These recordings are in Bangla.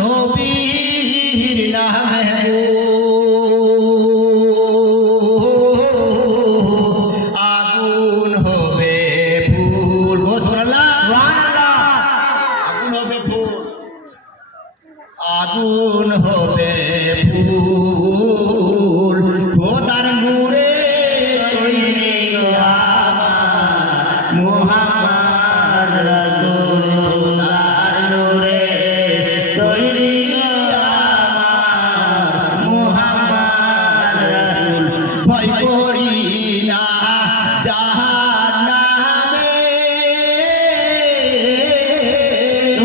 নবীর নামে আগুন হবে ফুল আগুন হবে ফুল আগুন হবে ফুল খোদার নূরে তৈরি আমার মুহাম্মদ রাসূল খোদার নূরে তৈরি আমার মুহাম্মদ রাসূল ভয় করি না জাহান্নামে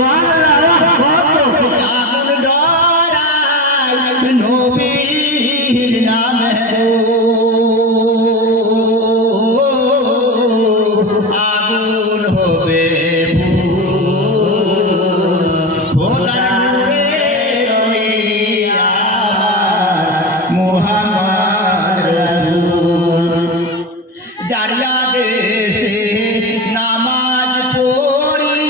আগুন ডরাই নবীর নামে আগুন হবে খোদার নূরে আমার মুহাম্মদ রাসূল জারিয়া দেশে নামাজ পড়ি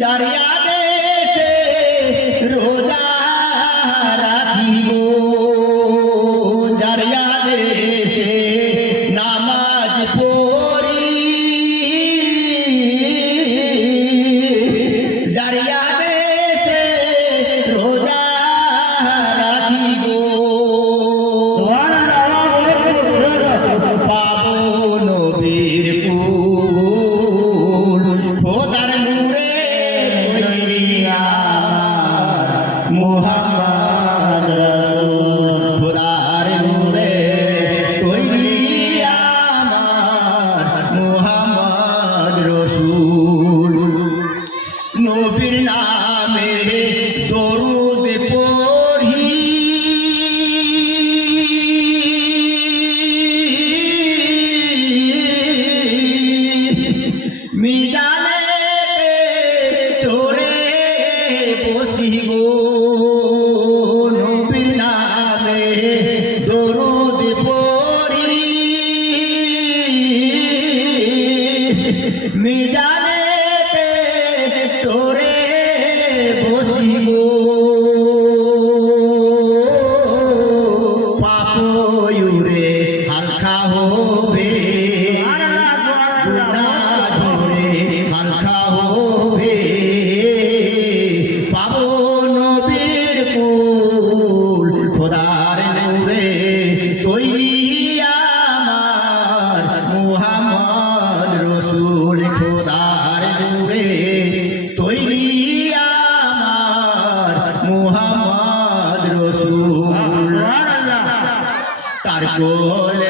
জারিয়া দেশে রোজা রাখি গো জারিয়া দেশে নামাজ পড়ি জারিয়া দেশে রোজা রাখি গো পাবো নবীর কুল খোদার নূরে তৈরি আমার মুহাম্মদ রাসূল খোদার নূরে তৈরি আমার মুহাম্মদ রাসূল নবীর নামে দরুদ পড়ি মিজানে চোরে বসি গো নবীর নামে দরুদ পড়ি মিজানে চোরে বসি গো পাপয়ুরে হালকা হবে গুনাহ ঝরে হালকা হবে পাবো নবীর কুল খোদার নূরে তৈরি আমার মুহাম্মদ রাসূল খোদার নূরে তৈরি আমার মুহাম্মদ রাসূল তার কোলে